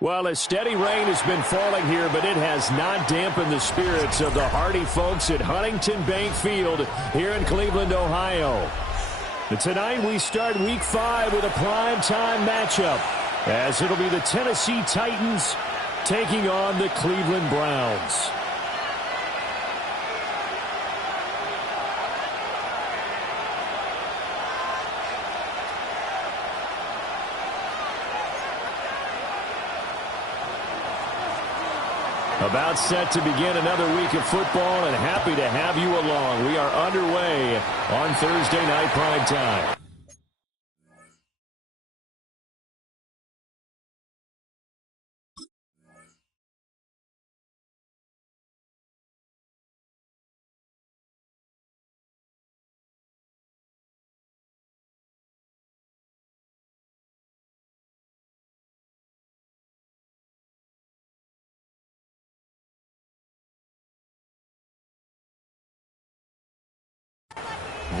Well, a steady rain has been falling here, but it has not dampened the spirits of the hardy folks at Huntington Bank Field here in Cleveland, Ohio. But tonight we start Week 5 with a primetime matchup, as it'll be the Tennessee Titans taking on the Cleveland Browns. About set to begin another week of football, and happy to have you along. We are underway on Thursday Night Primetime.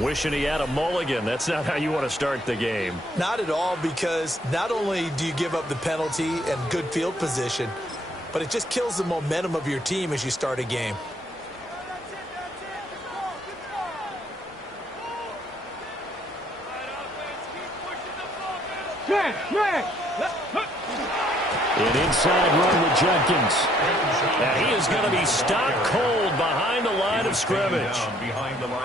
Wishing he had a mulligan. That's not how you want to start the game. Not at all, because not only do you give up the penalty and good field position, but it just kills the momentum of your team as you start a game. An inside run with Judkins. And he is going to be stopped cold behind the line of scrimmage.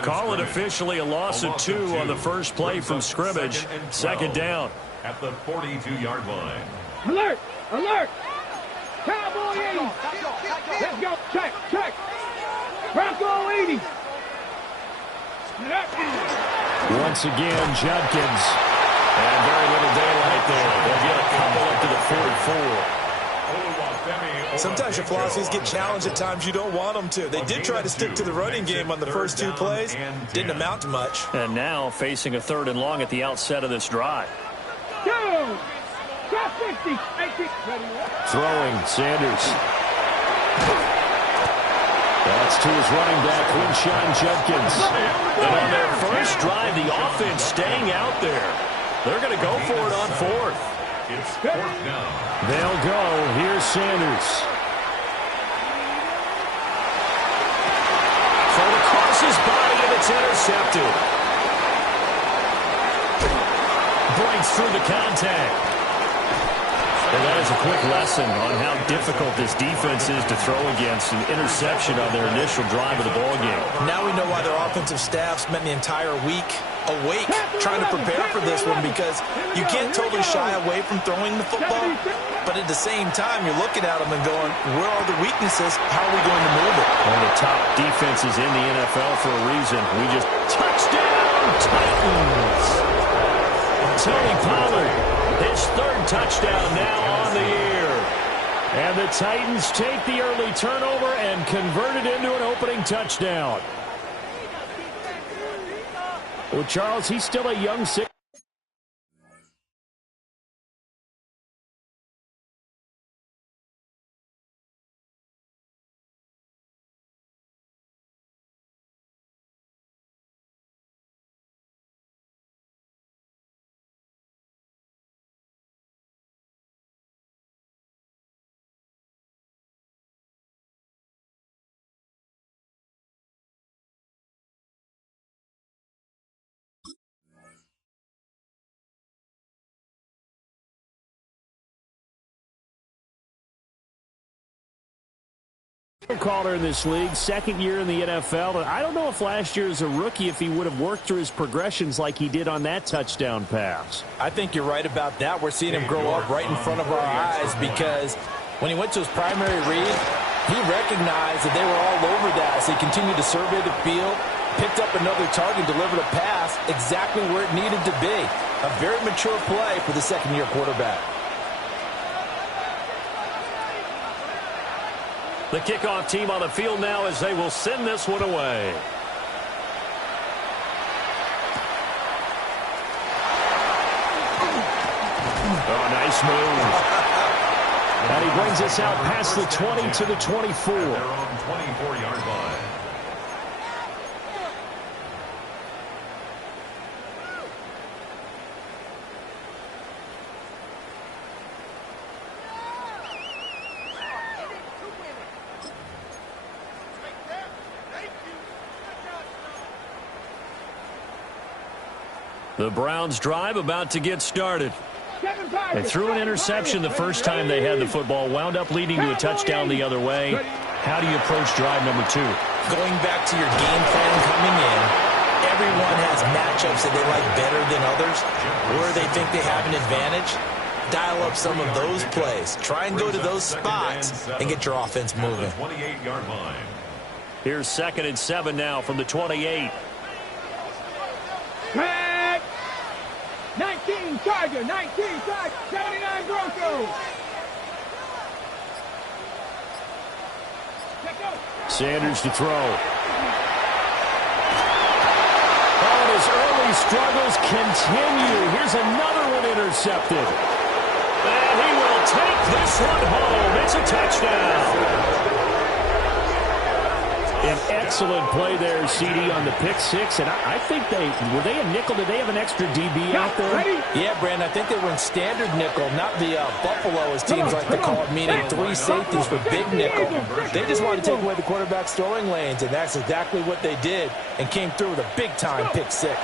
Call it officially a loss of 2 on the first play from scrimmage. Second down. At the 42-yard line. Alert! Alert! Cowboy 80! Let's go! Check! Check! Bronco 80! Once again, Judkins. And very little daylight there. They'll get a couple up to the 44. Sometimes your philosophies get challenged at times you don't want them to. They did try to stick to the running game on the first 2 plays. Didn't amount to much. And now facing a 3rd and long at the outset of this drive. Go! Top 50! Throwing, Sanders. That's to his running back, Quinshon Judkins. And on their first drive, the offense staying out there. They're going to go for it on 4th. It's 4th down. They'll go. Here's Sanders. Thrown across his body, and it's intercepted. Breaks through the contact. And that is a quick lesson on how difficult this defense is to throw against. An interception on their initial drive of the ballgame. Now we know why their offensive staff spent the entire week awake trying to prepare for this one, because you can't totally shy away from throwing the football, but at the same time you're looking at them and going, where are the weaknesses? How are we going to move it? One of the top defenses in the NFL for a reason. We just touchdown Titans. Tony Pollard, his 3rd touchdown now on the year. And the Titans take the early turnover and convert it into an opening touchdown. Well, Charles, he's still a young six. Caller in this league, 2nd year in the NFL. And I don't know if last year as a rookie, if he would have worked through his progressions like he did on that touchdown pass. I think you're right about that. We're seeing him grow up right in front of our eyes, because when he went to his primary read, he recognized that they were all over that. So he continued to survey the field, picked up another target, delivered a pass exactly where it needed to be. A very mature play for the 2nd-year quarterback. The kickoff team on the field now as they will send this one away. Oh, nice move. And he brings us out past the 20 to the 24. Their own 24-yard line. The Browns drive about to get started. They threw an interception the first time they had the football, wound up leading to a touchdown the other way. How do you approach drive number 2? Going back to your game plan coming in, everyone has matchups that they like better than others, or they think they have an advantage. Dial up some of those plays. Try and go to those spots and get your offense moving. 28-yard line. Here's 2nd and 7 now from the 28. Track. 19 Charger, 19 Charger, 79 Broncos. Sanders to throw. Oh, and his early struggles continue. Here's another one intercepted. And he will take this one home. It's a touchdown. An excellent play there, CD, on the pick 6. And I think were they a nickel? Did they have an extra DB out there? Yeah, Brandon, I think they were in standard nickel, not the Buffalo, as teams like to call it, meaning 3 safeties for big nickel. They just wanted to take away the quarterback's throwing lanes, and that's exactly what they did, and came through with a big-time pick 6. And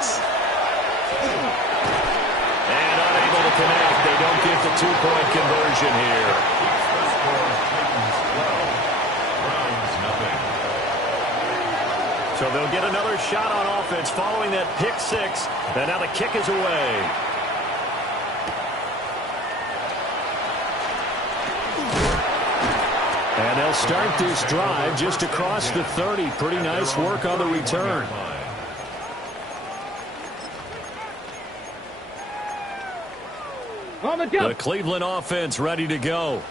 unable to connect. They don't get the 2-point conversion here. So they'll get another shot on offense following that pick 6. And now the kick is away. And they'll start this drive just across the 30. Pretty nice work on the return. The Cleveland offense ready to go.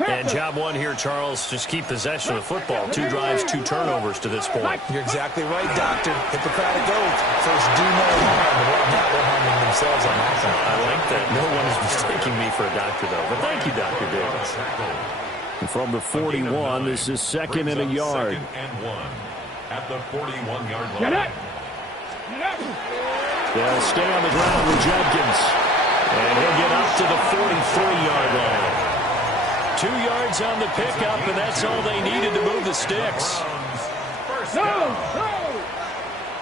And job one here, Charles, just keep possession of the football. 2 drives, 2 turnovers to this point. You're exactly right, Doctor. Hippocratic oath. First, do no harm. Well, now they're harming themselves on offense. I like that. No one is mistaking me for a doctor, though. But thank you, Dr. Davis. From the 41, this is 2nd and a yard. 2nd and 1 at the 41-yard line. They'll stay on the ground with Judkins. And he'll get up to the 43-yard line. 2 yards on the pickup, and that's all they needed to move the sticks.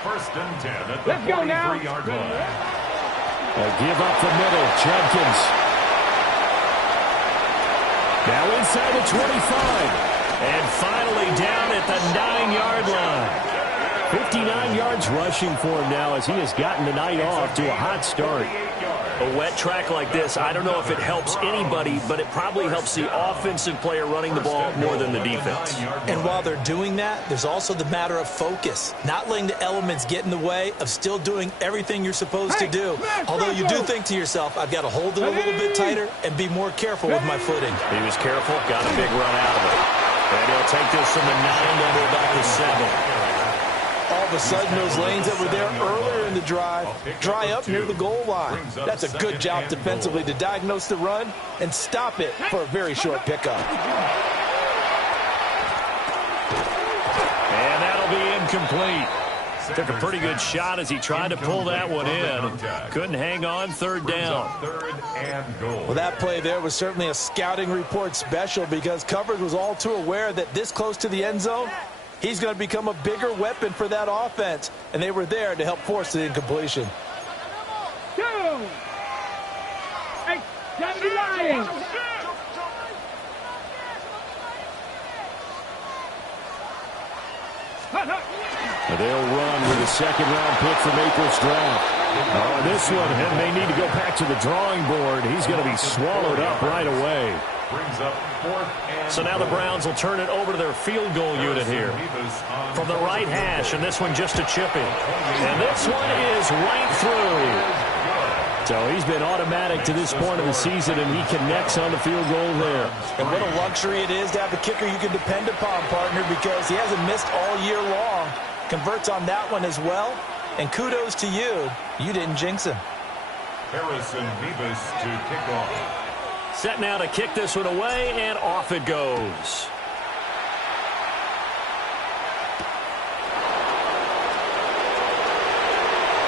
First and 10 at the 43-yard line. They'll give up the middle. Judkins. Now inside the 25. And finally down at the 9-yard line. 59 yards rushing for him now as he has gotten the night off to a hot start. A wet track like this, I don't know if it helps anybody, but it probably helps the offensive player running the ball more than the defense. And while they're doing that, there's also the matter of focus. Not letting the elements get in the way of still doing everything you're supposed to do. Although you do think to yourself, I've got to hold it a little bit tighter and be more careful with my footing. He was careful, got a big run out of it. And he'll take this from the 9 down to about the 7. All of a sudden, those lanes that were there earlier in the drive dry up near the goal line. That's a good job defensively to diagnose the run and stop it for a very short pickup. And that'll be incomplete. Took a pretty good shot as he tried to pull that one in. Couldn't hang on. 3rd down. 3rd and goal. Well, that play there was certainly a scouting report special because coverage was all too aware that this close to the end zone, he's going to become a bigger weapon for that offense, and they were there to help force the incompletion. 2. 8-70 Lions. They'll run with a 2nd-round pick from April's draft. Oh, this one, and they need to go back to the drawing board. He's going to be swallowed up right away. Brings up 4th and So now the Browns will turn it over to their field goal unit here. From the right hash, and this one just a chip in. And this one is right through. So he's been automatic to this point of the season, and he connects on the field goal there. And what a luxury it is to have a kicker you can depend upon, partner, because he hasn't missed all year long. Converts on that one as well. And kudos to you. You didn't jinx him. Harrison Beavis to kick off. Set now to kick this one away, and off it goes.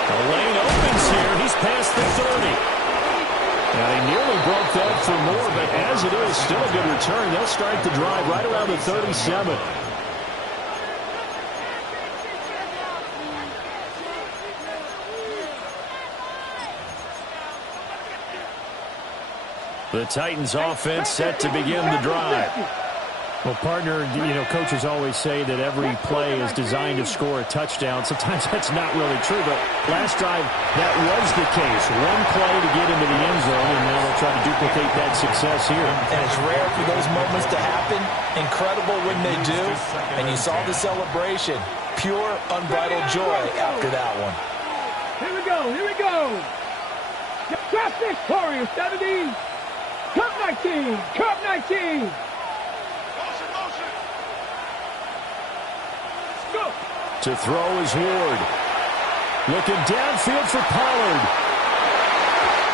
The lane opens here. He's past the 30. Now, he nearly broke that for more, but as it is, still a good return. They'll start the drive right around the 37. The Titans offense set to begin the drive. Well, partner, coaches always say that every play is designed to score a touchdown. Sometimes that's not really true, but last drive, that was the case. One play to get into the end zone, and now they'll try to duplicate that success here. And it's rare for those moments to happen. Incredible when they do. And you saw the celebration. Pure, unbridled joy after that one. Here we go, here we go. Draft this Warriors 70. Cup 19, Cup 19. Go. To throw is Ward. Looking downfield for Pollard.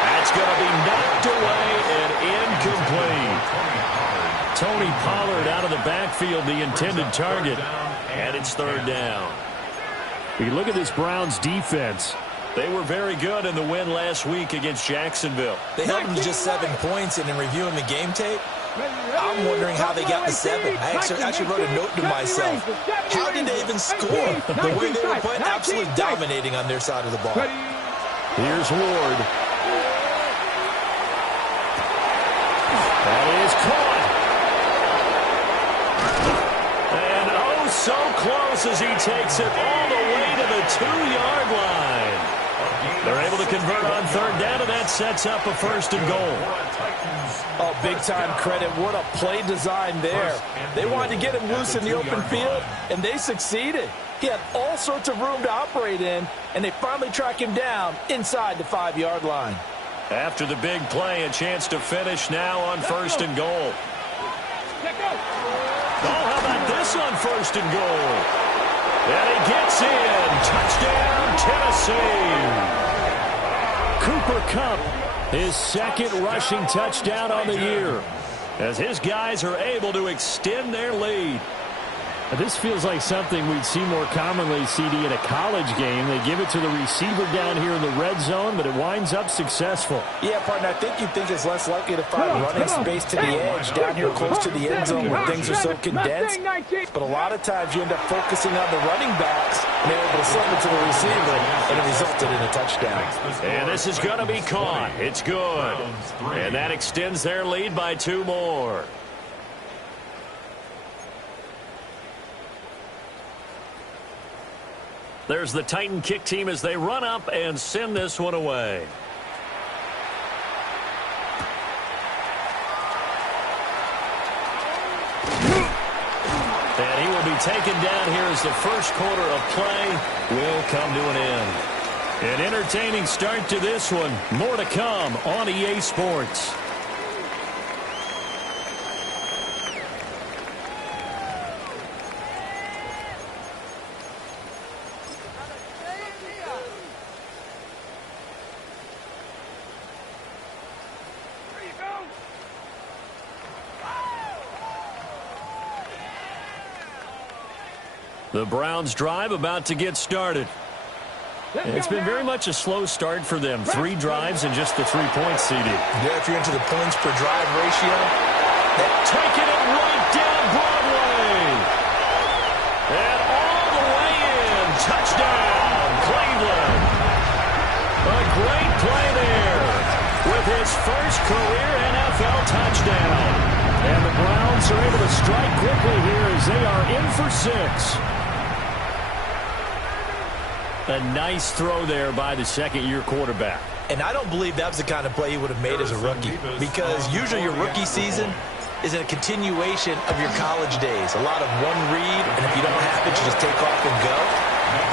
That's going to be knocked away and incomplete. Tony Pollard out of the backfield, the intended target. And it's third down. We look at this Browns defense. They were very good in the win last week against Jacksonville. They held them to just 7 points, and in reviewing the game tape, I'm wondering how they got to 7. I actually wrote a note to myself. How did they even score? The way they were playing, absolutely dominating on their side of the ball. Here's Ward. That is caught. And oh, so close as he takes it all the way to the 2-yard line. They're able to convert on third down, and that sets up a first and goal. Oh, big-time credit. What a play design there. They wanted to get him loose in the open field, and they succeeded. He had all sorts of room to operate in, and they finally track him down inside the 5-yard line. After the big play, a chance to finish now on first and goal. Oh, how about this on first and goal? And he gets in. Touchdown, Tennessee. Cooper Kupp, his second rushing touchdown on the year, as his guys are able to extend their lead. This feels like something we'd see more commonly, CD, in a college game. They give it to the receiver down here in the red zone, but it winds up successful. Yeah, partner, I think you'd think it's less likely to find running space to the edge down here close to the end zone where things are so condensed. But a lot of times you end up focusing on the running backs, and they're able to send it to the receiver, and it resulted in a touchdown. And this is going to be caught. It's good. And that extends their lead by 2 more. There's the Titan kick team as they run up and send this one away. And he will be taken down here as the first quarter of play will come to an end. An entertaining start to this one. More to come on EA Sports. The Browns drive about to get started. It's been very much a slow start for them. 3 drives and just the 3 points, CD. Yeah, if you're into the points per drive ratio. Taking it right down Broadway. And all the way in. Touchdown, Cleveland. A great play there with his first career NFL touchdown. And the Browns are able to strike quickly here as they are in for 6. A nice throw there by the second-year quarterback. And I don't believe that was the kind of play he would have made as a rookie, because usually your rookie season is a continuation of your college days. A lot of one read, and if you don't have it, you just take off and go.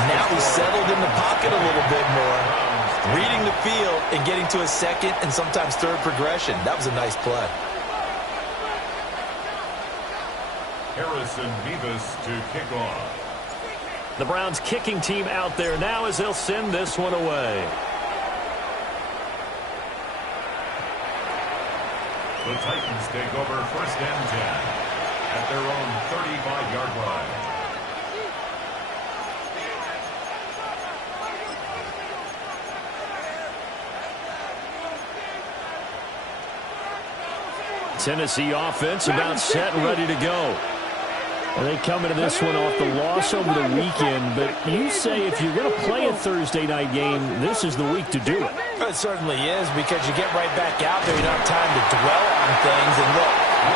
Now he's settled in the pocket a little bit more, reading the field and getting to a second and sometimes third progression. That was a nice play. Harrison Beavis to kick off. The Browns kicking team out there now as they'll send this one away. The Titans take over first and 10 at their own 35-yard line. Tennessee offense about set and ready to go. And they come into this one off the loss over the weekend, but you say if you're going to play a Thursday night game, this is the week to do it. It certainly is, because you get right back out there. You don't have time to dwell on things. And look,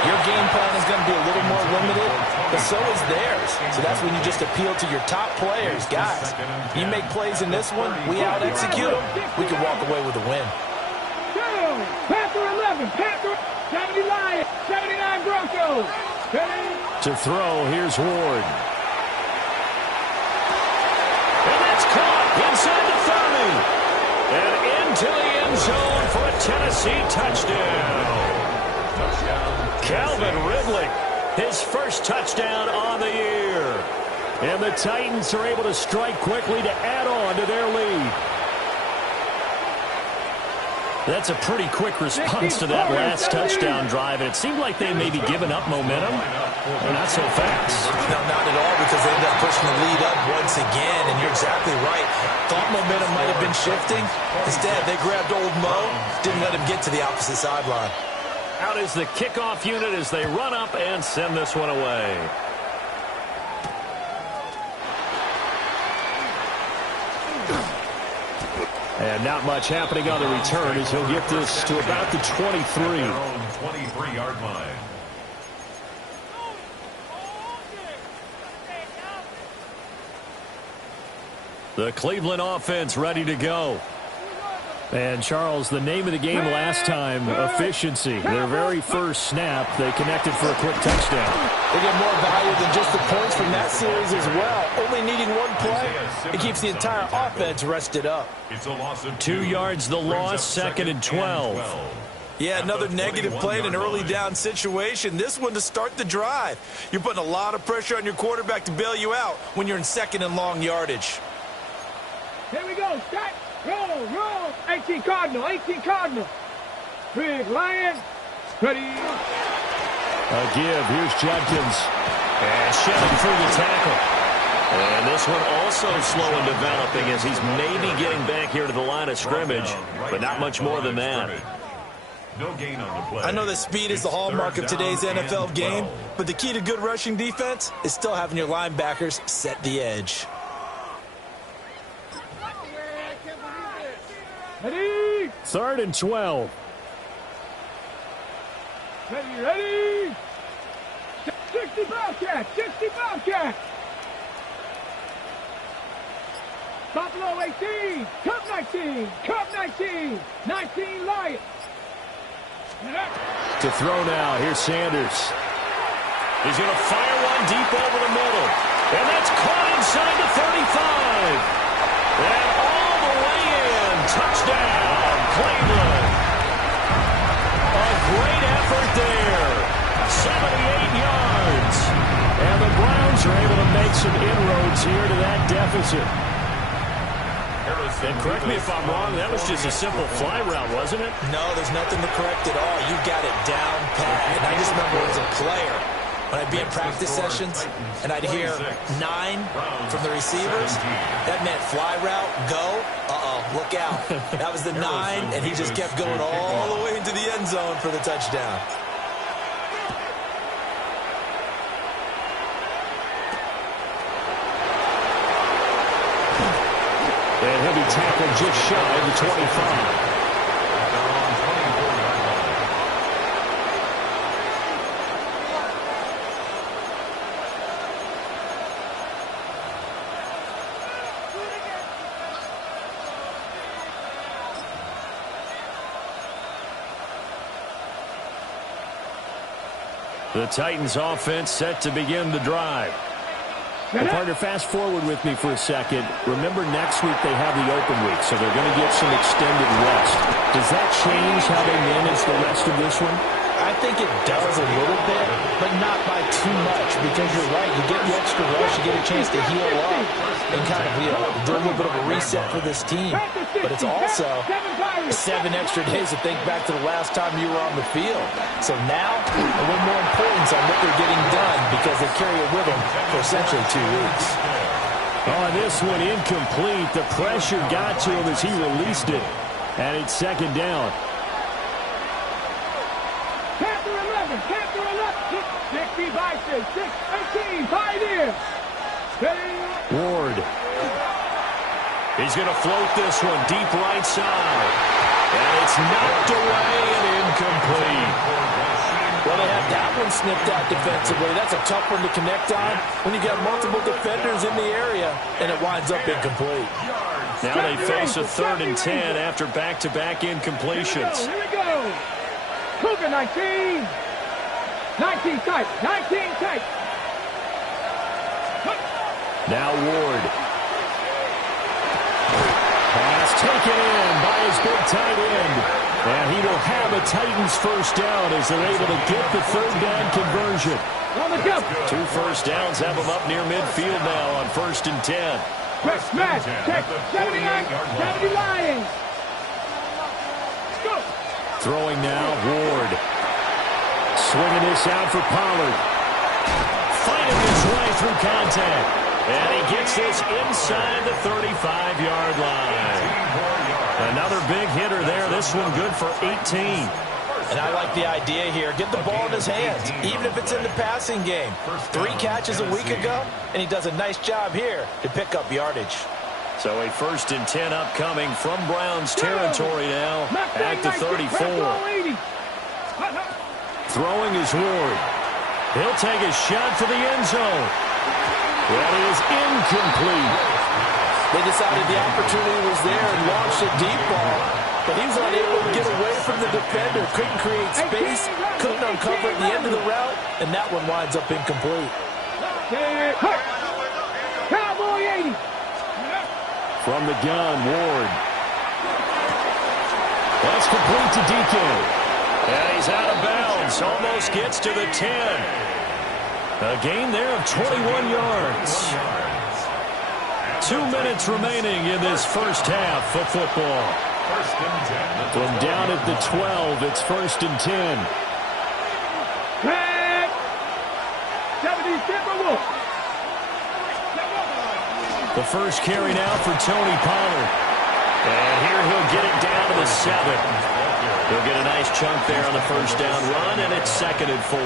your game plan is going to be a little more limited, but so is theirs. So that's when you just appeal to your top players. Guys, you make plays in this one, we out-execute them, we can walk away with a win. Panther 11, Panther 70 Lions, 79 Broncos. To throw, here's Ward. And that's caught inside the 30. And into the end zone for a Tennessee touchdown. Calvin Ridley, his first touchdown on the year. And the Titans are able to strike quickly to add on to their lead. That's a pretty quick response to that last touchdown drive, and it seemed like they may be giving up momentum. Not so fast. No, not at all, because they ended up pushing the lead up once again, and you're exactly right. Thought momentum might have been shifting. Instead, they grabbed old Mo, didn't let him get to the opposite sideline. Out is the kickoff unit as they run up and send this one away. And not much happening on the return as he'll get this to about the 23. 23-yard line. The Cleveland offense ready to go. And, Charles, the name of the game last time, efficiency. Their very first snap, they connected for a quick touchdown. They get more value than just the points from that series as well. Only needing one play, it keeps the entire offense rested up. It's a loss of 2 yards the loss, second and 12. Yeah, another negative play in an early down situation. This one to start the drive. You're putting a lot of pressure on your quarterback to bail you out when you're in second and long yardage. Here we go. Start. Roll. 18 Cardinal. Big Lion. Ready. A give. Here's Judkins. And shoving through the tackle. And this one also slow in developing as he's maybe getting back here to the line of scrimmage, but not much more than that. No gain on the play. I know that speed is the hallmark of today's NFL game, but the key to good rushing defense is still having your linebackers set the edge. Ready. Third and 12. Ready. 60 Bobcats. Buffalo 18. Cup 19. 19 Lions. To throw now. Here's Sanders. He's going to fire one deep over the middle. And that's caught inside the 35. And all the way in. Touchdown, Cleveland. A great effort there. 78 yards. And the Browns are able to make some inroads here to that deficit. And correct me if I'm wrong, that was just a simple fly route, wasn't it? No, there's nothing to correct at all. You've got it down pat. And I just remember as a player, when I'd be in practice sessions and I'd hear 9 from the receivers, that meant fly route, go, look out. That was the 9, and he just kept going all the way into the end zone for the touchdown. And he'll be tackled just shy of the 25. The Titans offense set to begin the drive. Well, partner, fast forward with me for a second. Remember, next week they have the open week, so they're going to get some extended rest. Does that change how they manage the rest of this one? I think it does a little bit, but not by too much, because you're right. You get the extra rush, you get a chance to heal up and kind of, do a little bit of a reset for this team. But it's also 7 extra days to think back to the last time you were on the field. So now, a little more importance on what they're getting done because they carry it with them for essentially 2 weeks. Oh, this one incomplete. The pressure got to him as he released it. And it's second down. Panther 11. 60 by 6, 18, Pioneer. Ward. He's going to float this one deep right side. And it's knocked away and incomplete. Well, they have that one snipped out defensively. That's a tough one to connect on when you got multiple defenders in the area, and it winds up incomplete. Now they face a 3rd and 10 after back-to-back incompletions. Here we go. Cougar 19. 19 tight. 19 tight. Now Ward. Pass taken in by his big tight end. And he will have a Titans first down as they're able to get the 3rd down conversion. On the jump. 2 first downs have them up near midfield now on 1st and 10. Check, smash, check, 79, 70 Lions. Go. Throwing now, Ward. Swinging this out for Pollard. Fighting his way through contact. And he gets this inside the 35-yard line. Another big hitter there. This one good for 18. And I like the idea here. Get the ball in his hands, even if it's in the passing game. 3 catches a week ago, and he does a nice job here to pick up yardage. So a 1st and 10 upcoming from Browns territory now at the 34. Throwing is Ward. He'll take a shot for the end zone. That is incomplete. They decided the opportunity was there and launched a deep ball, but he was unable to get away from the defender. Couldn't create space, couldn't uncover at the end of the route, and that one winds up incomplete. Cowboy 80. From the gun, Ward. That's complete to Deacon. And he's out of bounds. Almost gets to the 10. A gain there of 21 yards. 2 minutes remaining in this first half of football. From down at the 12, it's 1st and 10. 70 Timberwolves. The first carry now for Tony Pollard. And here he'll get it down to the 7. He'll get a nice chunk there on the first down run, and it's 2nd and 4.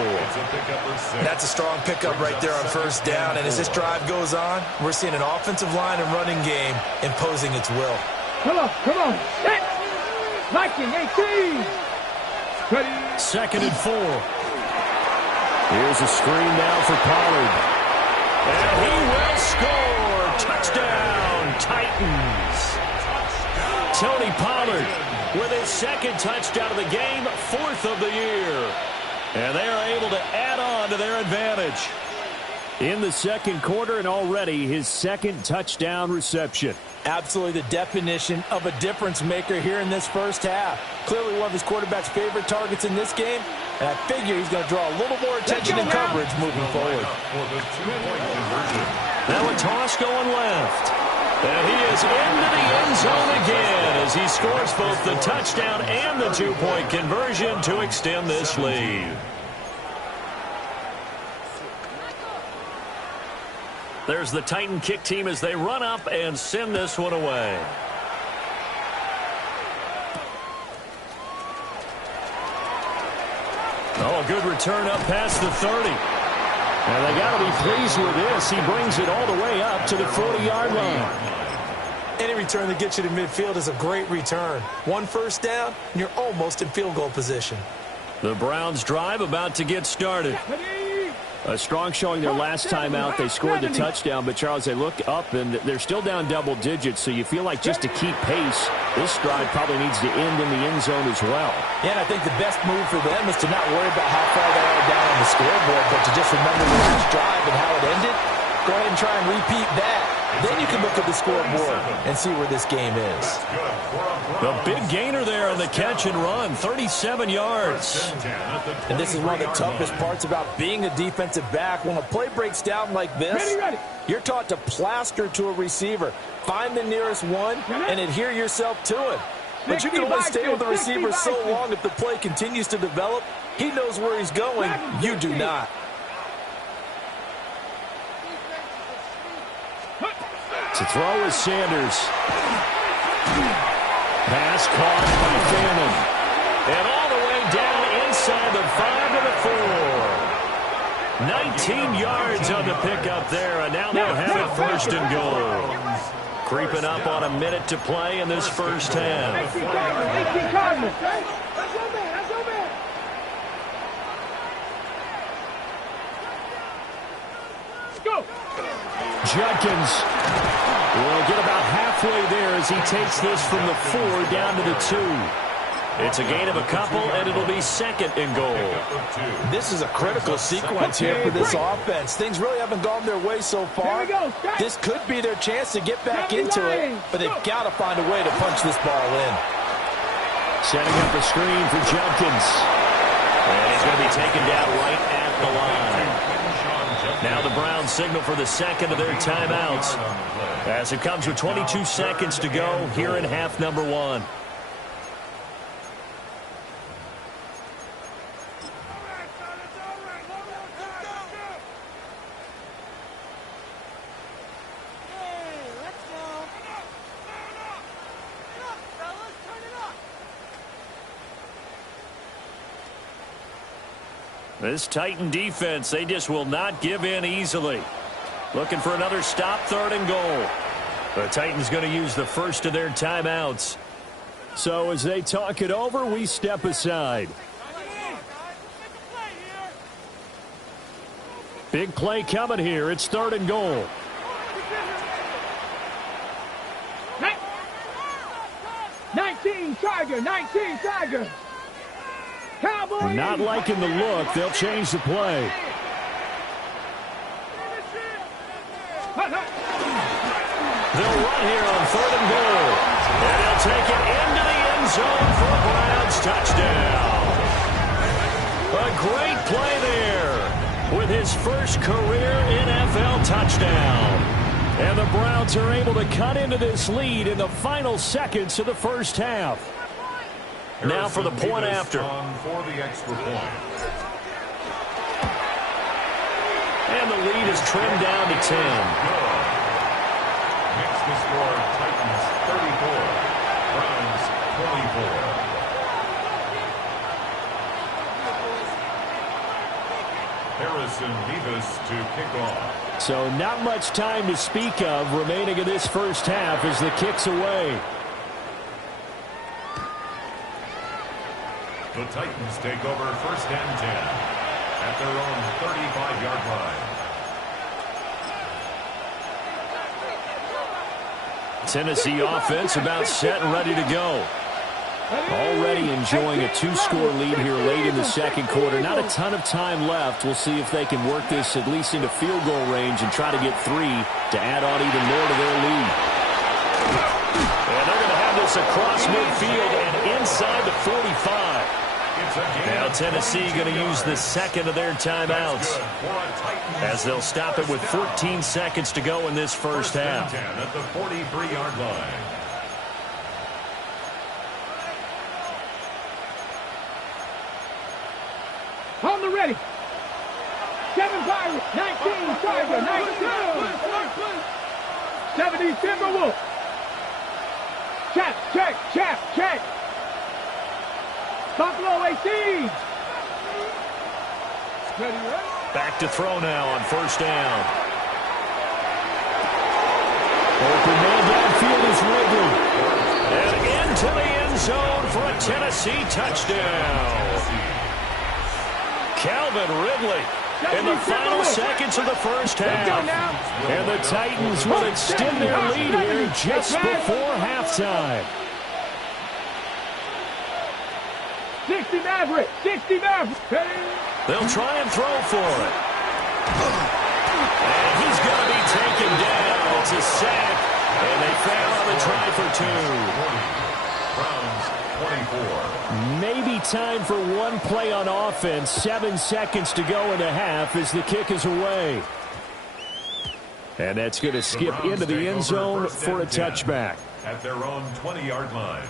That's a strong pickup right there on first down, and as this drive goes on, we're seeing an offensive line and running game imposing its will. Come on, come on. Set. Viking 18. Ready. 2nd and 4. Here's a screen now for Pollard. And he will score. Touchdown, Titans. Tony Pollard with his 2nd touchdown of the game, 4th of the year. And they are able to add on to their advantage. In the 2nd quarter, and already his 2nd touchdown reception. Absolutely the definition of a difference maker here in this first half. Clearly one of his quarterback's favorite targets in this game, and I figure he's going to draw a little more attention and coverage moving forward. Now a toss going left. And he is into the end zone again as he scores both the touchdown and the 2-point conversion to extend this lead. There's the Titan kick team as they run up and send this one away. Oh, a good return up past the 30. And they got to be pleased with this. He brings it all the way up to the 40-yard line. Any return that gets you to midfield is a great return. 1 first down, and you're almost in field goal position. The Browns drive about to get started. A strong showing their last time out. They scored the touchdown, but Charles, they look up and they're still down double digits, so you feel like just to keep pace, this drive probably needs to end in the end zone as well. Yeah, and I think the best move for them is to not worry about how far they are down on the scoreboard, but to just remember the last drive and how it ended. Go ahead and try and repeat that. Then you can look at the scoreboard and see where this game is. The big gainer there on the catch and run, 37 yards. And this is one of the toughest parts about being a defensive back. When a play breaks down like this, you're taught to plaster to a receiver. Find the nearest one and adhere yourself to it. But you can only stay with the receiver so long if the play continues to develop. He knows where he's going. You do not. To throw is Sanders. Pass caught by Fannin. And all the way down inside the 5 to the 4. 19 yards on the pickup there, and now they'll have it first and goal. Creeping up on a minute to play in this first half. 18 Cardinals. Go. Judkins will get about halfway there as he takes this from the 4 down to the 2. It's a gain of a couple, and it'll be second and goal. This is a critical sequence here for this offense. Things really haven't gone their way so far. This could be their chance to get back into it, but they've got to find a way to punch this ball in. Setting up a screen for Judkins. And he's going to be taken down right at the line. Now the Browns signal for the second of their timeouts, as it comes with 22 seconds to go here in half number 1. This Titan defense, they just will not give in easily. Looking for another stop, third and goal. The Titans going to use the first of their timeouts. So as they talk it over, we step aside. Big play coming here. It's third and goal. Tiger, 19 Tiger. Cowboys. Not liking the look. They'll change the play. They'll run here on third and goal. And they'll take it into the end zone for a Browns touchdown. A great play there with his first career NFL touchdown. And the Browns are able to cut into this lead in the final seconds of the first half. Now for the point after. For the extra point. And the lead is trimmed down to 10. Makes the score Titans 34, Browns 24. Harrison Beavis to kick off. So not much time to speak of remaining in this first half as the kick's away. The Titans take over first and 10 at their own 35-yard line. Tennessee offense about set and ready to go. Already enjoying a 2-score lead here late in the second quarter. Not a ton of time left. We'll see if they can work this at least into field goal range and try to get 3 to add on even more to their lead. And they're going to have this across midfield and inside the 45. Now Tennessee going to use the second of their timeouts as they'll stop it with 14 seconds to go in this first half. At the 43-yard line. On the ready. 7 Pirates, 19 Tiger, 19. 70 Timberwolves. Check. Buffalo 18. Back to throw now on first down. Open man downfield is Ridley. And into the end zone for a Tennessee touchdown. Calvin Ridley in the final seconds of the first half. And the Titans will extend their lead here just before halftime. 60 Maverick. They'll try and throw for it. And he's going to be taken down. It's a sack. And they fail on the try for 2. Browns 24. Maybe time for one play on offense. 7 seconds to go in the half as the kick is away. And that's going to skip into the end zone for a touchback. At their own 20-yard line.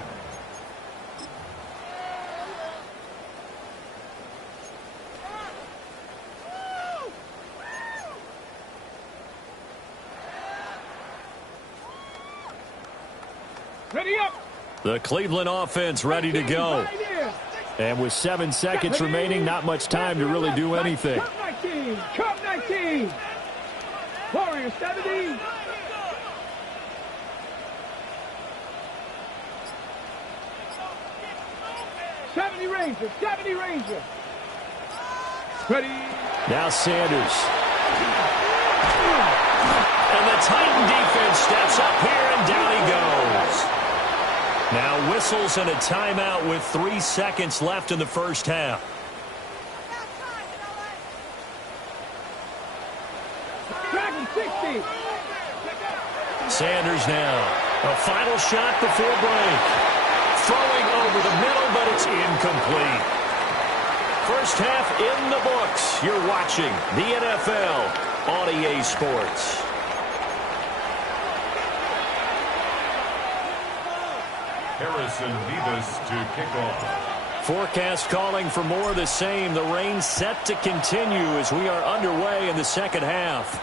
Ready up. The Cleveland offense ready to go. And with 7 seconds remaining, not much time to really do anything. 19. Cup 19. Warriors 70. Rangers. 70 Rangers. Ready. Now Sanders. And the Titan defense steps up here, and down he goes. Now whistles and a timeout with 3 seconds left in the first half. Dragon 60. Sanders now. A final shot before break. Throwing over the middle, but it's incomplete. First half in the books. You're watching the NFL on EA Sports. Harrison Vivas to kick off. Forecast calling for more of the same. The rain set to continue as we are underway in the second half.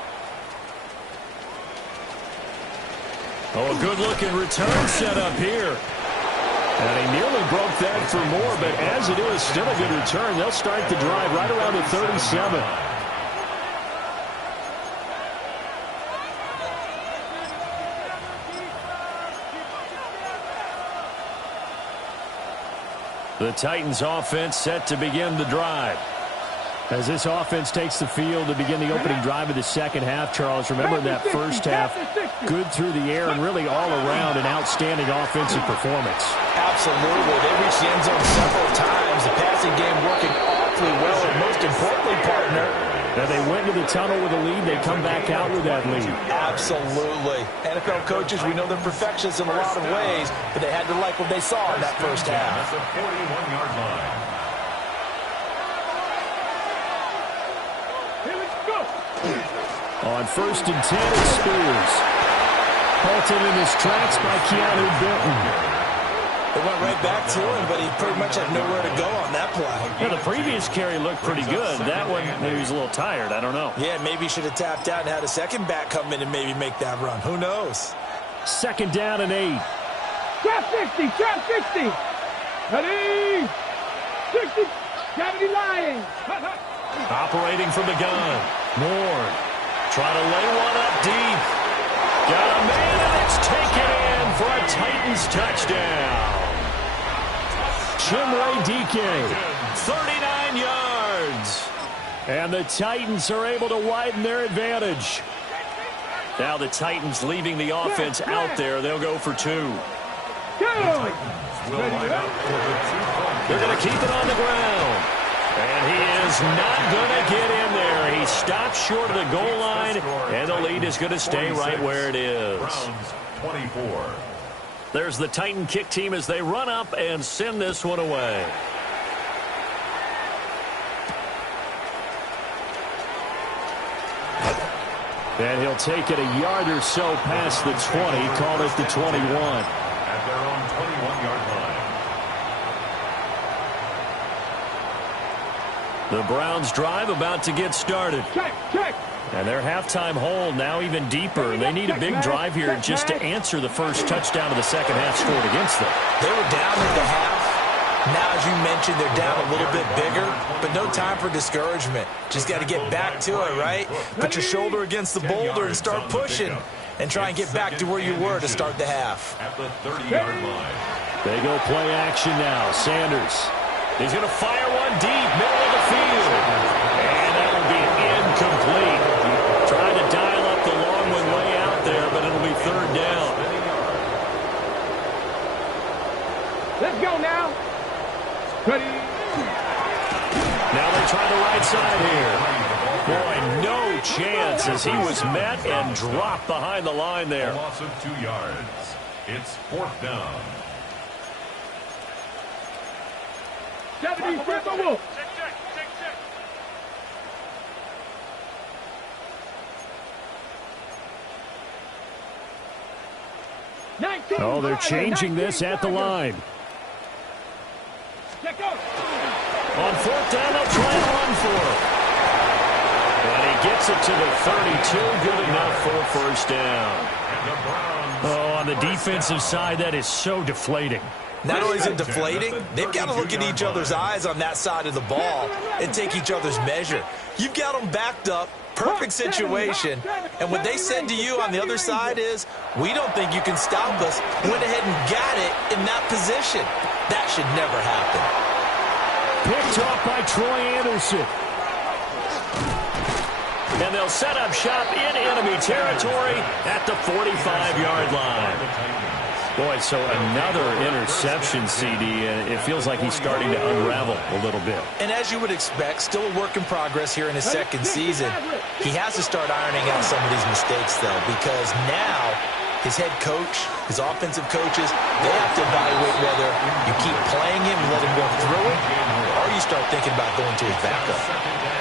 Oh, a good-looking return set up here. And he nearly broke that for more, but as it is, still a good return. They'll start the drive right around the 37. The Titans offense set to begin the drive. As this offense takes the field to begin the opening drive of the second half, Charles, remember in that first half, good through the air and really all around an outstanding offensive performance. Absolutely. They reached the end zone several times. The passing game working awfully well, and most importantly, partner, now they went into the tunnel with a lead. They come back out with that lead. Absolutely. NFL coaches, we know they're perfectionists in a lot of ways, but they had to like what they saw in that first half. That's a 41-yard line. On 1st and 10, it's Spears. Halted in his tracks by Keanu Benton. They went right back to him, but he pretty much had nowhere to go on that play. Yeah, the previous carry looked pretty good. That one, maybe he was a little tired. I don't know. Yeah, maybe he should have tapped out and had a second back come in and maybe make that run. Who knows? 2nd down and 8. Trap 60. Trap 60. Ready. 60. 70 Lions. Operating from the gun. Moore. Trying to lay one up deep. Got a man, and it's taken in for a Titans touchdown. Chimere Dike, 39 yards. And the Titans are able to widen their advantage. Now the Titans leaving the offense out there. They'll go for 2. Will line up for the 2-point. They're going to keep it on the ground. And he is not going to get in there. He stops short of the goal line, and the lead is going to stay right where it is. Browns 24. There's the Titan kick team as they run up and send this one away. And he'll take it a yard or so past the 20, call it the 21. At their own 21-yard line. The Browns drive about to get started. Check. And their halftime hole now even deeper. They need a big drive here just to answer the first touchdown of the second half scored against them. They were down at the half. Now, as you mentioned, they're down a little bit bigger, but no time for discouragement. Just got to get back to it, right? Put your shoulder against the boulder and start pushing and try and get back to where you were to start the half. At the 30-yard line. They go play action now. Sanders. He's going to fire one deep, middle of the field. And that will be incomplete. Trying to dial up the long one way out there, but it'll be 3rd down. Let's go now. Ready. Now they try the right side here. Boy, no chance as he was met and dropped behind the line there. A loss of 2 yards. It's 4th down. 70 Simba Wolf. Oh, they're changing this at the line. On 4th down, they'll try and run for it. And he gets it to the 32. Good enough for a 1st down. And the Browns. Oh, on the defensive side, that is so deflating. Not only is it deflating, they've got to look at each other's eyes on that side of the ball and take each other's measure. You've got them backed up, perfect situation, and what they said to you on the other side is, we don't think you can stop us. Went ahead and got it in that position. That should never happen. Picked off by Troy Anderson. And they'll set up shop in enemy territory at the 45-yard line. Boy, so another interception, CD, and it feels like he's starting to unravel a little bit. And as you would expect, still a work in progress here in his second season. He has to start ironing out some of these mistakes, though, because now his head coach, his offensive coaches, they have to evaluate whether you keep playing him and let him go through it, or you start thinking about going to his backup.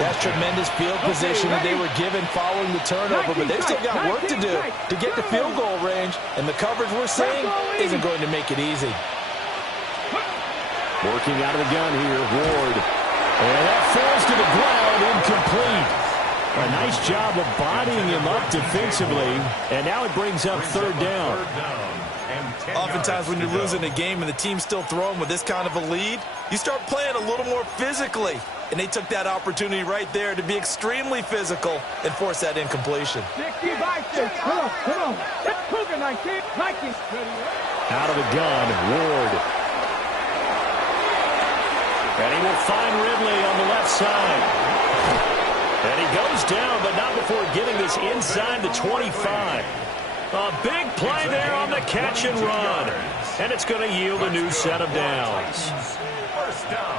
That's tremendous field position that they were given following the turnover, but they've still got work to do to get to field goal range, and the coverage we're seeing isn't going to make it easy. Working out of the gun here, Ward. And that falls to the ground, incomplete. A nice job of bodying him up defensively, and now it brings up third down. Oftentimes when you're losing a game and the team's still throwing with this kind of a lead, you start playing a little more physically. And they took that opportunity right there to be extremely physical and force that incompletion. Come on. That's Cougar 19. Out of the gun, Ward. And he will find Ridley on the left side. And he goes down, but not before getting this inside the 25. A big play there on the catch and run. And it's going to yield a new set of downs.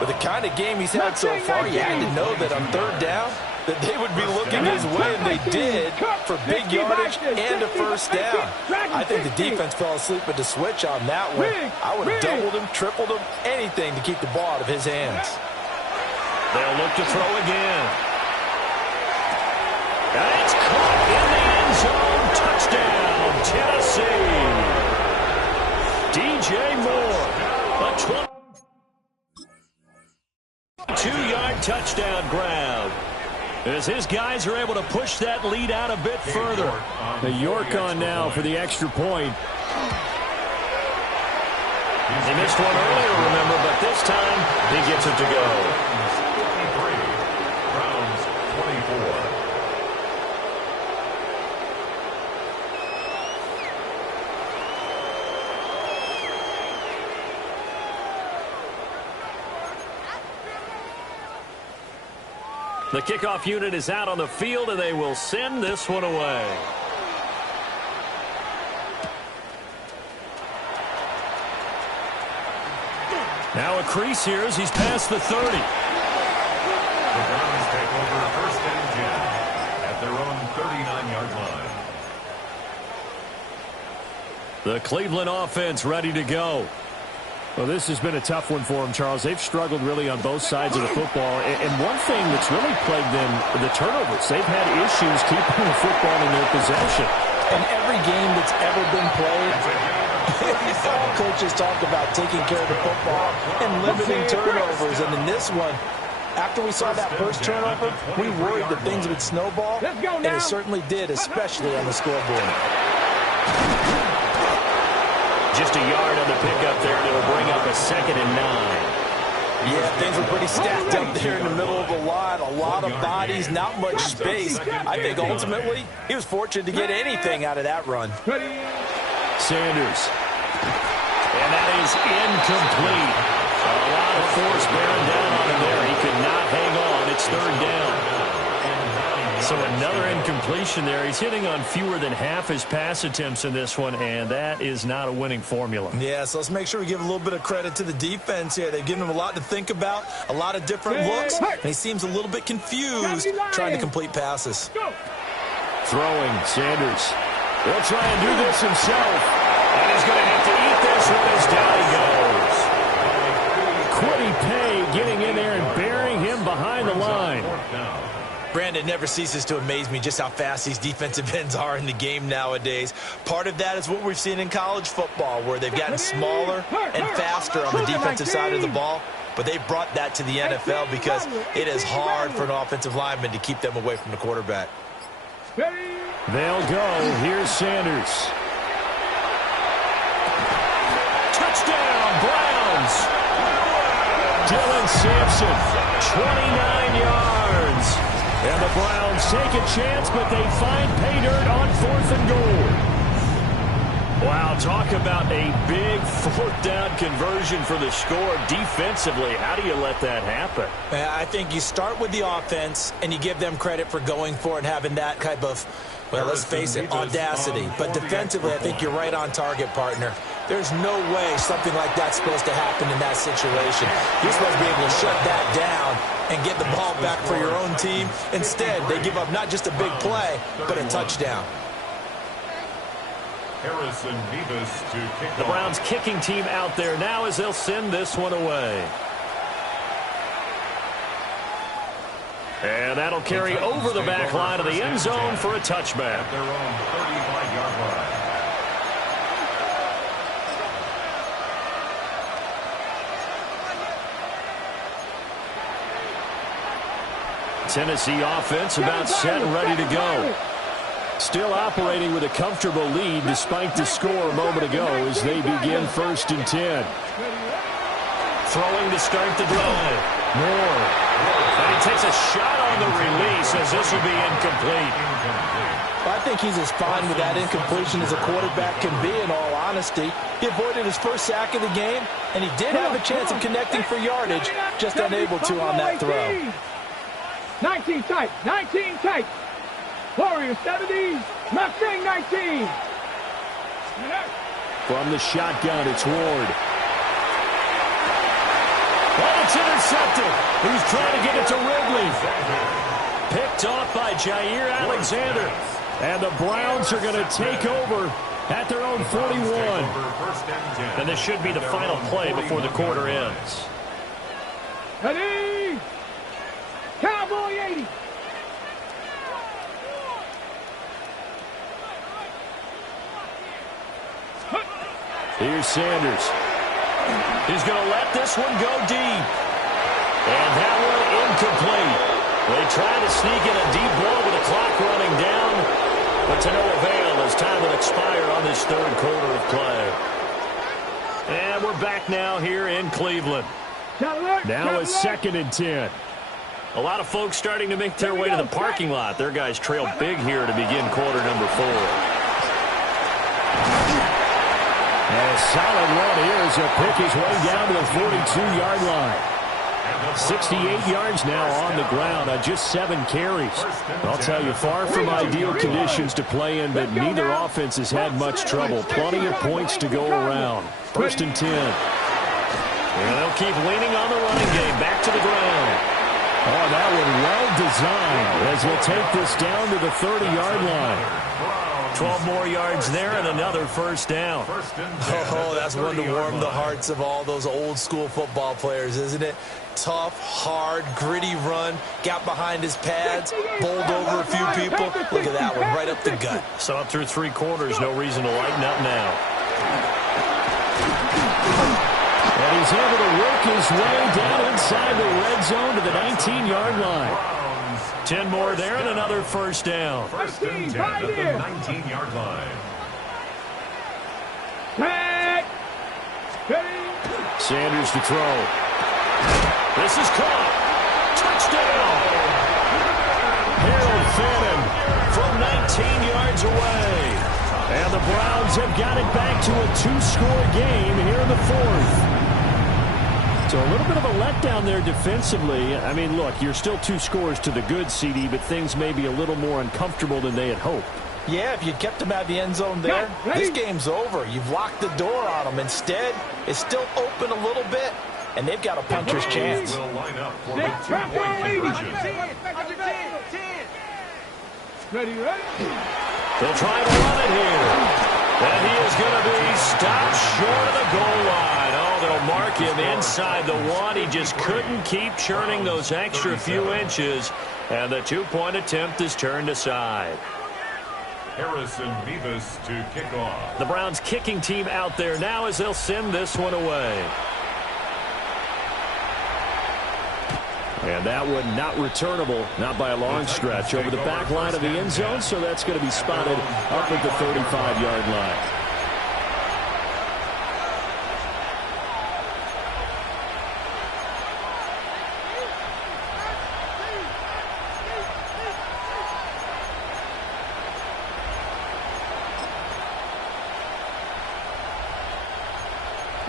With the kind of game he's had so far, you had to know that on third down that they would be looking his way, and they did, for big yardage and a first down. I think the defense fell asleep with the switch on that one. I would have doubled him, tripled him, anything to keep the ball out of his hands. They'll look to throw again. And it's caught in the end zone. Touchdown, Tennessee. DJ Moore, a 22-yard touchdown grab. As his guys are able to push that lead out a bit further. The York on now for the extra point. He missed one earlier, remember, but this time he gets it to go. Browns 24. The kickoff unit is out on the field, and they will send this one away. Now a crease here as he's past the 30. The Browns take over first and 10 at their own 39-yard line. The Cleveland offense ready to go. Well, this has been a tough one for them, Charles. They've struggled really on both sides of the football. And one thing that's really plagued them, the turnovers. They've had issues keeping the football in their possession. In every game that's ever been played, coaches talk about taking care of the football and limiting turnovers. And in this one, after we saw that first turnover, we worried that things would snowball, and it certainly did, especially on the scoreboard. Just a yard on the pickup there, and it'll bring up a 2nd and 9. Yeah, things were pretty stacked up there in the middle of the line. A lot of bodies, not much space. I think ultimately he was fortunate to get anything out of that run. Sanders. And that is incomplete. A lot of force bearing down on him there. He could not hang on. It's third down. So another incompletion there. He's hitting on fewer than half his pass attempts in this one, and that is not a winning formula. Yeah, so let's make sure we give a little bit of credit to the defense here. They've given him a lot to think about, a lot of different looks, and he seems a little bit confused trying to complete passes. Throwing, Sanders. He'll try and do this himself, and he's going to have to eat this one as down he goes. Kwity Paye getting in there and burying him behind the line. Brandon, never ceases to amaze me just how fast these defensive ends are in the game nowadays. Part of that is what we've seen in college football, where they've gotten smaller and faster on the defensive side of the ball. But they've brought that to the NFL because it is hard for an offensive lineman to keep them away from the quarterback. They'll go. Here's Sanders. Touchdown, Browns. yards. Dylan Sampson, 29 yards. And the Browns take a chance, but they find pay dirt on 4th and goal. Wow, talk about a big 4th down conversion for the score. Defensively, how do you let that happen? I think you start with the offense, and you give them credit for going for it and having that type of, well, let's face it, audacity. But defensively, I think you're right on target, partner. There's no way something like that's supposed to happen in that situation. You're supposed to be able to shut that down and get the ball back for your own team. Instead, they give up not just a big play, but a touchdown. Harrison Beavis to kick The off. Browns kicking team out there now as they'll send this one away. And that'll carry over the back line of the end zone for a touchback. At their own 35-yard line. Tennessee offense about set and ready to go. Still operating with a comfortable lead despite the score a moment ago as they begin 1st and 10. Throwing to start the drive. Moore. And he takes a shot on the release as this will be incomplete. I think he's as fine with that incompletion as a quarterback can be, in all honesty. He avoided his first sack of the game, and he did have a chance of connecting for yardage, just unable to on that throw. 19 tight, 19 tight. Warriors 70, Mustang 19. From the shotgun, it's Ward. Oh, it's intercepted. He's trying to get it to Ridley. Picked off by Jair Alexander. And the Browns are going to take over at their own 41. And this should be the final play before the quarter ends. Ready? Cowboy 80. Here's Sanders. He's going to let this one go deep. And that one incomplete. They try to sneak in a deep ball with the clock running down, but to no avail as time will expire on this 3rd quarter of play. And we're back now here in Cleveland. Now it's 2nd and 10. A lot of folks starting to make their way to the parking lot. Their guys trail big here to begin quarter number 4. And a solid run here as he'll pick his way down to the 42-yard line. 68 yards now on the ground on just 7 carries. I'll tell you, far from ideal conditions to play in, but neither offense has had much trouble. Plenty of points to go around. 1st and 10. And they'll keep leaning on the running game. Back to the ground. Oh, that one well designed as we'll take this down to the 30-yard line. 12 more yards there and another 1st down. Oh, that's one to warm the hearts of all those old-school football players, isn't it? Tough, hard, gritty run. Got behind his pads, bowled over a few people. Look at that one, right up the gut. So up through 3 quarters, no reason to lighten up now. And he's able to work his way down inside the red zone to the 19-yard line. 10 more there and another 1st down. 1st and 10 at the 19-yard line. Sanders to throw. This is caught. Touchdown. Harold Fannin from 19 yards away. And the Browns have got it back to a 2-score game here in the 4th. So a little bit of a letdown there defensively. I mean, look, you're still 2 scores to the good, CD, but things may be a little more uncomfortable than they had hoped. Yeah, if you'd kept them at the end zone there, this game's over. You've locked the door on them. Instead, it's still open a little bit, and they've got a puncher's chance. Will line up for the 2-point conversion. Ready? They'll try to run it here. And he is going to be stopped short of the goal line. Oh, they'll mark him inside the 1. He just couldn't keep churning those extra few inches. And the 2-point attempt is turned aside. Harrison Beavis to kick off. The Browns kicking team out there now as they'll send this one away. And that one not returnable, not by a long stretch, over the back line of the end zone, so that's going to be spotted up at the 35-yard line.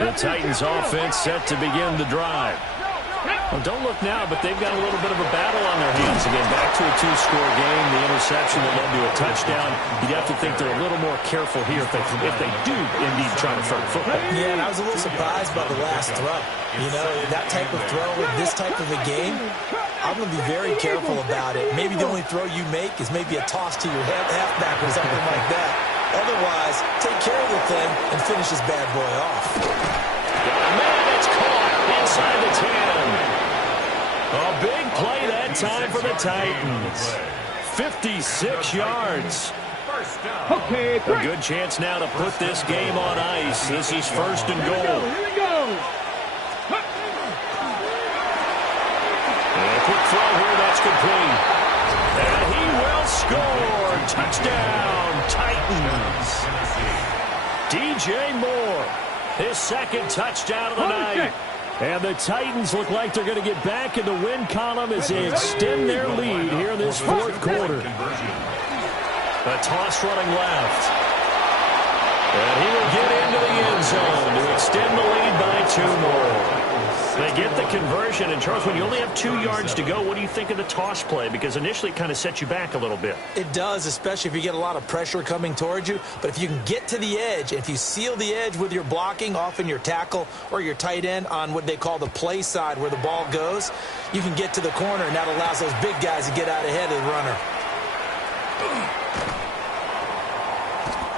The Titans offense set to begin the drive. Well, don't look now, but they've got a little bit of a battle on their hands again. Back to a two-score game. The interception that led to a touchdown. You'd have to think they're a little more careful here if they do indeed try to throw the football. Yeah, and I was a little surprised by the last throw. You know, that type of throw with this type of a game, I'm going to be very careful about it. Maybe the only throw you make is maybe a toss to your halfback or something like that. Otherwise, take care of the thing and finish this bad boy off. Man, it's caught inside the 10. A big play that time for the Titans. 56 yards. Okay, A good chance now to put this game on ice. This is first and goal. Here we go. And a quick throw here, that's complete. And he will score. Touchdown, Titans. DJ Moore, his second touchdown of the night. And the Titans look like they're going to get back in the win column as they extend their lead here in this fourth quarter. A toss running left. And he will get into the end zone to extend the lead by 2 more. They get the conversion. And, Charles, when you only have 2 yards to go, what do you think of the toss play? Because initially it kind of sets you back a little bit. It does, especially if you get a lot of pressure coming towards you. But if you can get to the edge, if you seal the edge with your blocking, often your tackle or your tight end on what they call the play side where the ball goes, you can get to the corner, and that allows those big guys to get out ahead of the runner.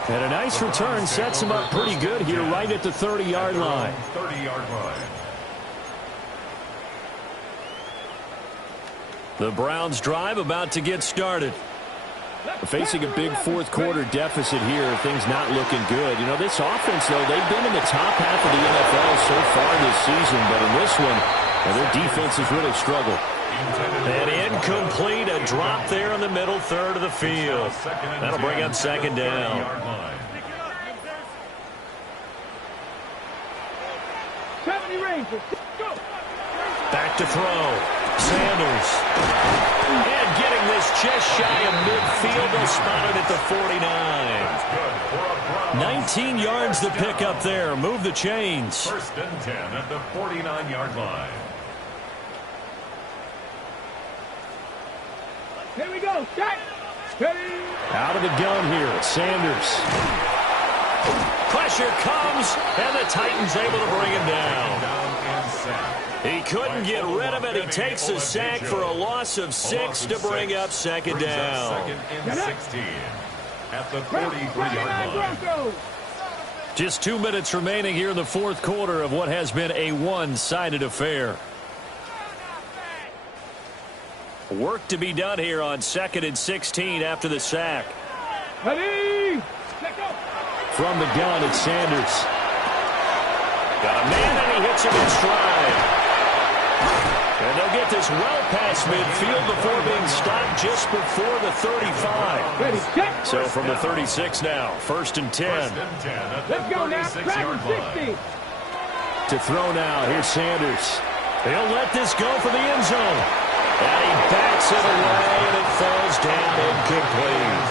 And a nice return sets him up pretty good here right at the 30-yard line. 30-yard line. The Browns drive about to get started. Facing a big fourth quarter deficit here, things not looking good. You know, this offense, though, they've been in the top half of the NFL so far this season, but in this one, their defense has really struggled. And incomplete, a drop there in the middle third of the field. That'll bring up second down. Back to throw. Sanders. And getting this just shy of midfield. They'll spot it at the 49. 19 yards to pick up there. Move the chains. First and 10 at the 49-yard line. Here we go. Set. Steady. Out of the gun here. Sanders. Pressure comes, and the Titans able to bring him down. He couldn't get rid of it. He takes a sack for a loss of 6 to bring up second down. Second and 16 at the 43-yard line. Just 2 minutes remaining here in the fourth quarter of what has been a one-sided affair. Work to be done here on second and 16 after the sack. Ready. From the gun, it's Sanders. Got a man, and he hits him in stride. And they'll get this well past midfield before being stopped just before the 35. So from the 36 now, first and 10. Let's go now. 60. To throw now, here's Sanders. He'll let this go for the end zone. And he backs it away, and it falls down incomplete.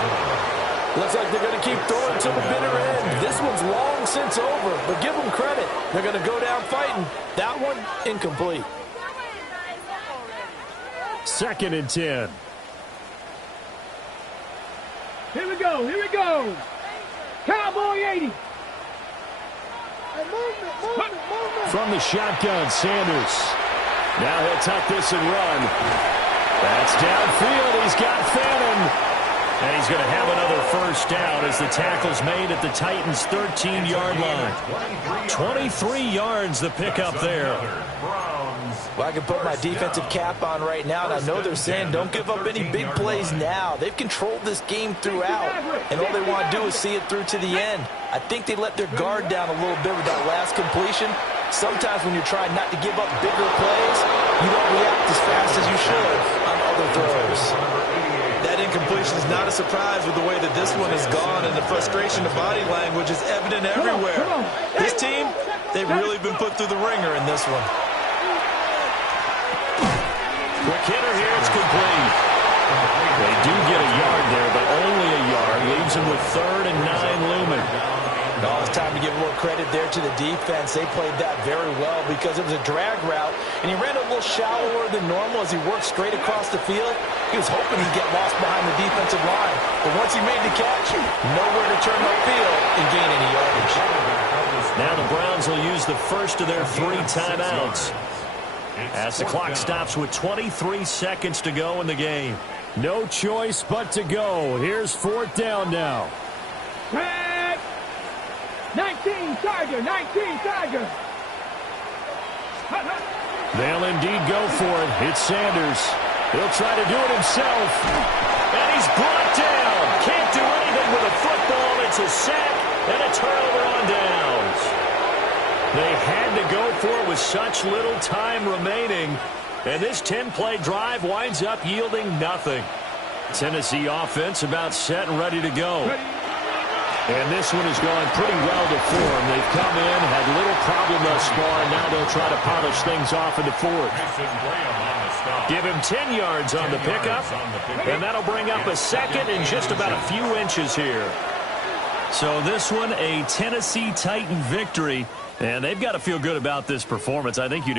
Looks like they're going to keep throwing to the bitter end. This one's long since over, but give them credit. They're going to go down fighting. That one, incomplete. Second and 10. Here we go. Here we go. Cowboy 80. From the shotgun, Sanders. Now he'll tuck this and run. That's downfield. He's got Fannin. And he's going to have another first down as the tackle's made at the Titans' 13-yard line. 23 yards the pickup there. Well, I can put my defensive cap on right now, and I know they're saying don't give up any big plays now. They've controlled this game throughout, and all they want to do is see it through to the end. I think they let their guard down a little bit with that last completion. Sometimes when you're trying not to give up bigger plays, you don't react as fast as you should on other throws. That incompletion is not a surprise with the way that this one has gone, and the frustration of body language is evident everywhere. This team, they've really been put through the ringer in this one. Quick hitter here, it's complete. They do get a yard there, but only a yard. Leaves him with 3rd and 9 looming. Oh, it's time to give a little credit there to the defense. They played that very well because it was a drag route, and he ran a little shallower than normal as he worked straight across the field. He was hoping he'd get lost behind the defensive line, but once he made the catch, nowhere to turn upfield and gain any yardage. Now the Browns will use the first of their 3 timeouts as the clock stops with 23 seconds to go in the game. No choice but to go. Here's 4th down now. 19 Tiger, 19 Tiger. They'll indeed go for it. It's Sanders. He'll try to do it himself. And he's brought down. Can't do anything with a football. It's a sack and a turnover on downs. They had to go for it with such little time remaining. And this 10-play drive winds up yielding nothing. Tennessee offense about set and ready to go. And this one has gone pretty well to form. They've come in, had little problem thus far, and now they'll try to polish things off in the 4th. Give him 10 yards on the pickup, and that'll bring up a second and just about a few inches here. So this one, a Tennessee Titan victory, and they've got to feel good about this performance. I think you'd agree.